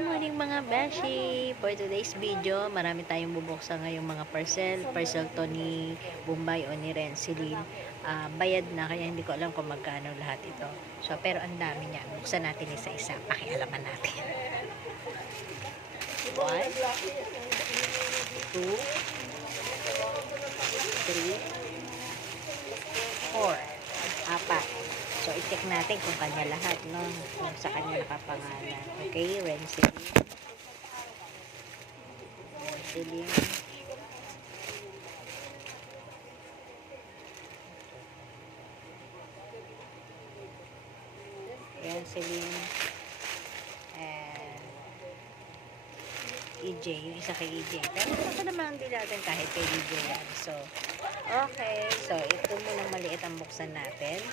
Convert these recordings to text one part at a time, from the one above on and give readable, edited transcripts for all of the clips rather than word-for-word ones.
Good morning mga beshi! For today's video, marami tayong bubuksan ngayong mga parcel. Parcel to ni Bombay o ni Renceline. Bayad na, kaya hindi ko alam kung magkano lahat ito. So, pero ang dami niya. Buksan natin isa-isa. Pakialaman natin. 1, 2, 3, 4. Apat. So, i-check natin kung kanya lahat, no? Kung sa kanya nakapangalan. Okay, Renceline. Renceline. Renceline. And EJ. Yung isa kay EJ. Pero baka naman din natin kahit kay EJ yan. So, okay. So, ito muna maliit ang buksan natin.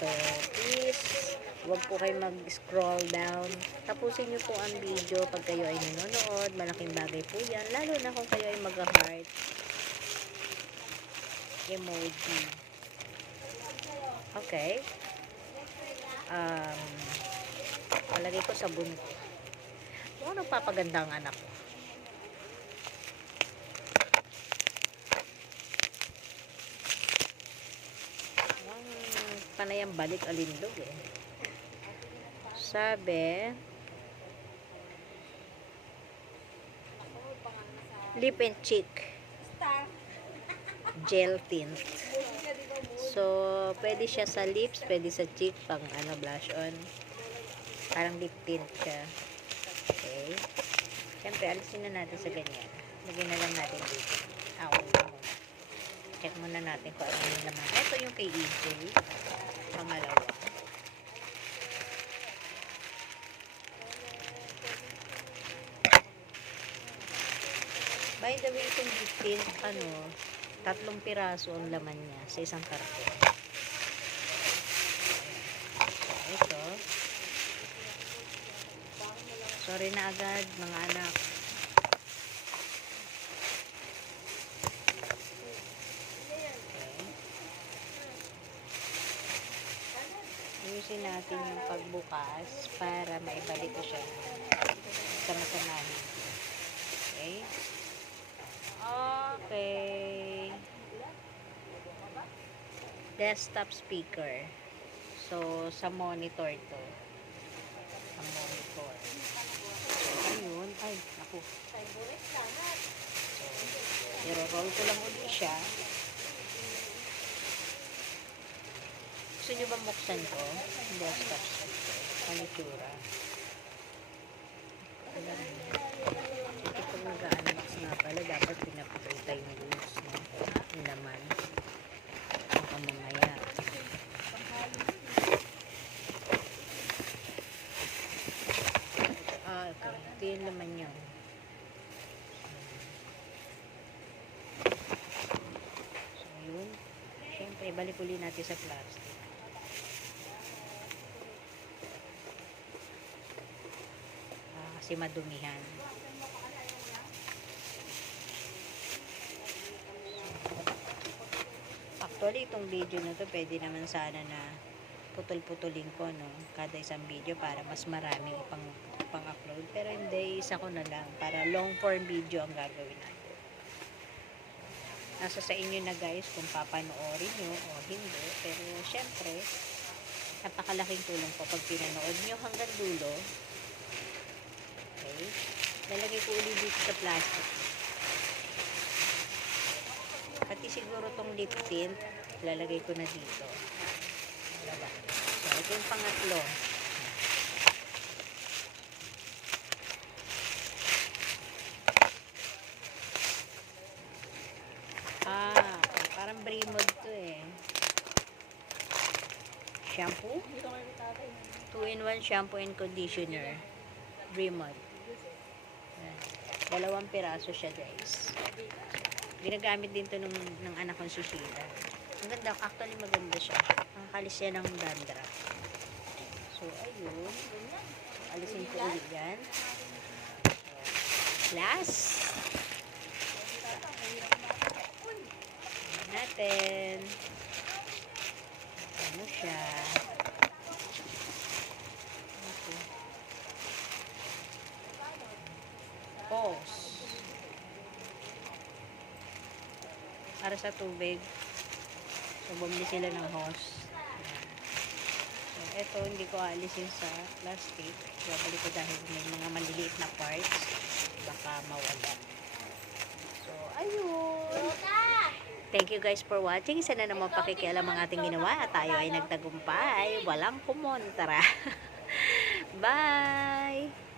So, please, huwag po kayo mag-scroll down. Tapusin nyo po ang video pag kayo ay nanonood. Malaking bagay po yan. Lalo na kung kayo ay mag-heart emoji. Okay. Palagay ko sa bunto. Ano nagpapaganda ang anak ko? Panayang balik alindog eh. Sabi, lip and cheek gel tint. So, pwede siya sa lips, pwede sa cheek, pang ano, blush on. Parang lip tint siya. Okay. Siyempre, alisin na natin sa ganyan. Lagyan na lang natin dito. Check muna natin kung ano yung laman. Ito yung kay EJ. Pangalawa. By the way, itong tint, 3 piraso ang laman niya sa isang karton. So, ito. Sorry na agad, mga anak. Ayusin natin yung pagbukas para maibalik ko siya sama-samahin. Okay? Okay. Desktop speaker. So, sa monitor to. Sa monitor. So, ayun. Ay, naku. So, i-roll ko lang ulit siya. Gusto nyo bang buksan ko? Desktop speaker. Ano itsura? Alam mo. Ito pag nag-unbox nga pala, dapat pinapakita yung rules, no? Yung naman. Baka mamaya. Okay. Ito yung laman niya. So, yun. Siyempre, balik ulit natin sa plastic. Kasi madumihan. Actually, itong video na to pwede naman sana na putol-putulin ko, no? Kada isang video para mas maraming pang-upload. Pero hindi, isa ko na lang para long form video ang gagawin natin. Nasa sa inyo na guys kung papanoorin nyo o hindi. Pero syempre, napakalaking tulong po pag pinanood nyo hanggang dulo. Okay. Lalagay ko ulit dito sa plastic. Pati siguro tong lip tint, lalagay ko na dito. Diba? So, ito yung pangatlo. Parang Bremod to eh. Shampoo? 2-in-1 shampoo and conditioner. Bremod. 2 piraso siya guys. Ginagamit din to ng anak kong si Sheila. Ang ganda, actually maganda siya. Nakakalis siya ng dandruff. So, ayun. Alisin ko ulit yan. So, last. Natin. Ano siya? hose. Para sa tubig. So, bumili sila ng hose. Ayan. So, eto, hindi ko aalisin sa plastic. Babalik ko dahil may mga maliliit na parts. Baka mawala. So, ayun. Thank you guys for watching. Sana naman pakikialam ang ating ginawa at tayo ay nagtagumpay. Walang kumontra. Bye!